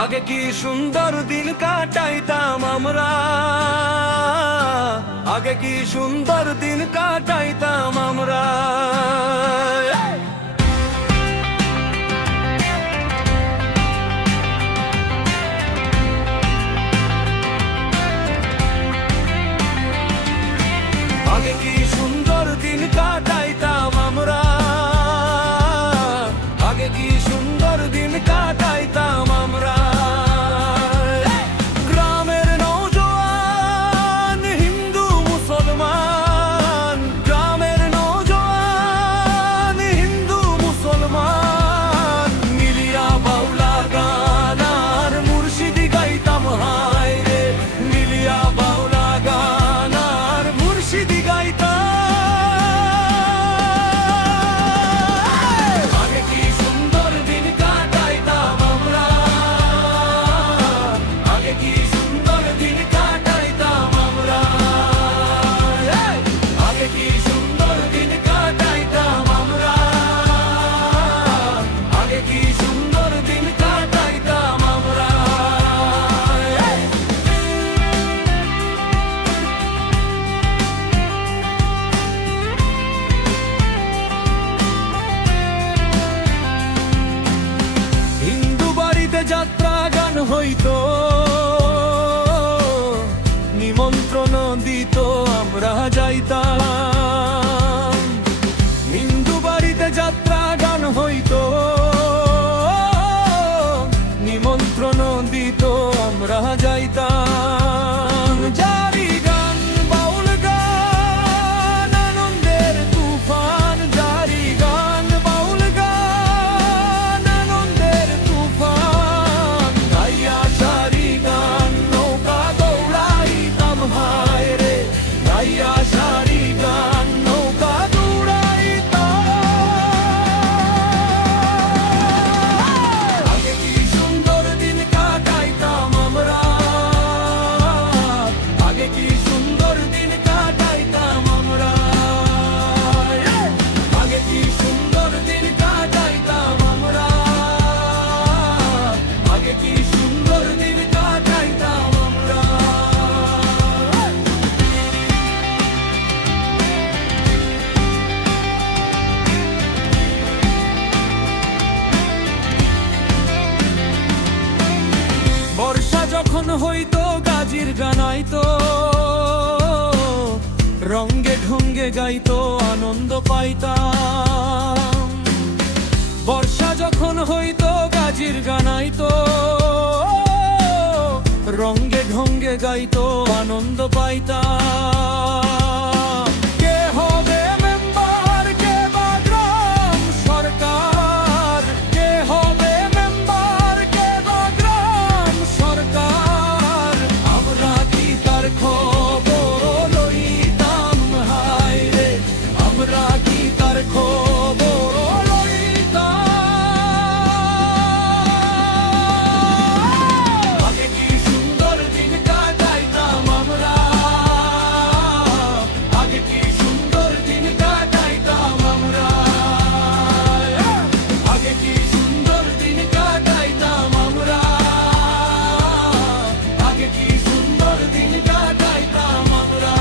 আগে কি সুন্দর দিন কাটাইতাম আমরা, আগে কি সুন্দর দিন কাটাইতাম আমরা। আগে কি সুন্দর দিন কাটাইতাম আমরা, আগে কি সুন্দর দিন কাটাইতাম আমরা। গ্রামের নওজোয়ান হিন্দু মুসলমান, গ্রামের নওজোয়ান হিন্দু মুসলমান মিলিয়া বাউলা গান আর মুর্শিদি গাইতাম হায় রে, মিলিয়া বাউলা গান আর মুর্শিদি গাইতাম। যাত্রা গান হইতো, নিমন্ত্রণ দিত আমরা যাইতাম। হিন্দু বাড়িতে যাত্রা গান হইতো, নিমন্ত্রণ দিত আমরা যাইতাম। জারি গান বাউল গান আনন্দের তুফান, জারি গান বাউল গান আনন্দের তুফান গাইয়া সারি গান নৌকা দৌড়াইতাম হায় রে, গাইয়া সারি গান নৌকা দৌড়াইতাম। আগে কি সুন্দর দিন কাটাইতাম আমরা, আগে কি সুন্দর দিন কাটাইতাম আমরা, আগে কি সুন্দর দিন কাটাইতাম আমরা, আগে কি সুন্দর দিন কাটাইতাম আমরা। বর্ষা যখন হইতো গাজির গানাইতো, রঙ্গে ঢঙ্গে গাইতো আনন্দ পাইতাম। বর্ষা যখন হইতো গাজির গানাইতো, রঙ্গে ঢঙ্গে গাইতো আনন্দ পাইতাম। কে হবে মেম্বার, কে বা গ্রাম সরকার, কে হবে মেম্বার, কে বা গ্রাম সরকার, আমরা কি তার খবর লইতাম হায় রে, আমরা কি তার খবর লইতাম। আগে কি সুন্দর দিন কাটাইতাম আমরা, আগে কি সুন্দর দিন কাটাইতাম আমরা, আগে কি সুন্দর দিন কাটাইতাম আমরা, আগে কি সুন্দর দিন কাটাইতাম আমরা।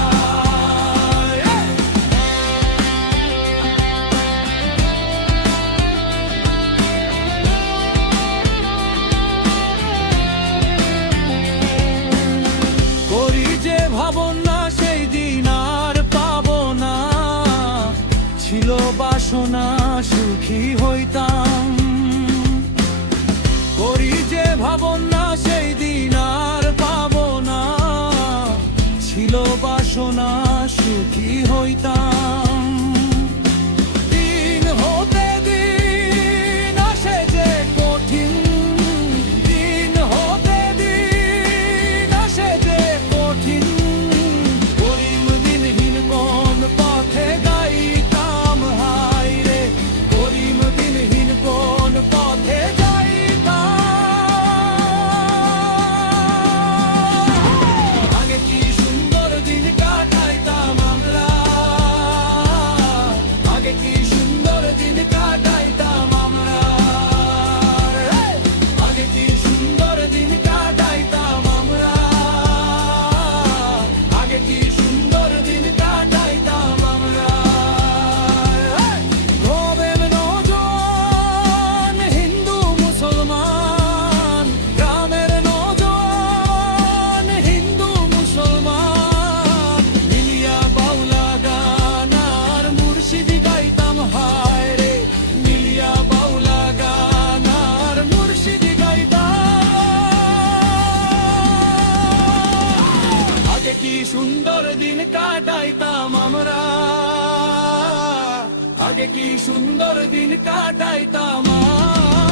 করি যে ভাবনা সেই দিন আর পাবো না, ছিল বাসনা সুখী হইতাম। করি যে ভাবনা সেই দিন আর পাবো না, ছিল বাসনা সুখী হইতাম। দিন হতে দিন আসে যে কঠিন, দিন হতে দিন আসে যে কঠিন, করিম দিনহীন কোন পথে গাইতাম হায় রে, করিম দিনহীন কোন পথে গাইতাম। আগে কি সুন্দর দিন কাটাইতাম আমরা, কি সুন্দর দিন কাটাইতাম আমরা, আগে কি সুন্দর দিন কাটাইতাম আমরা।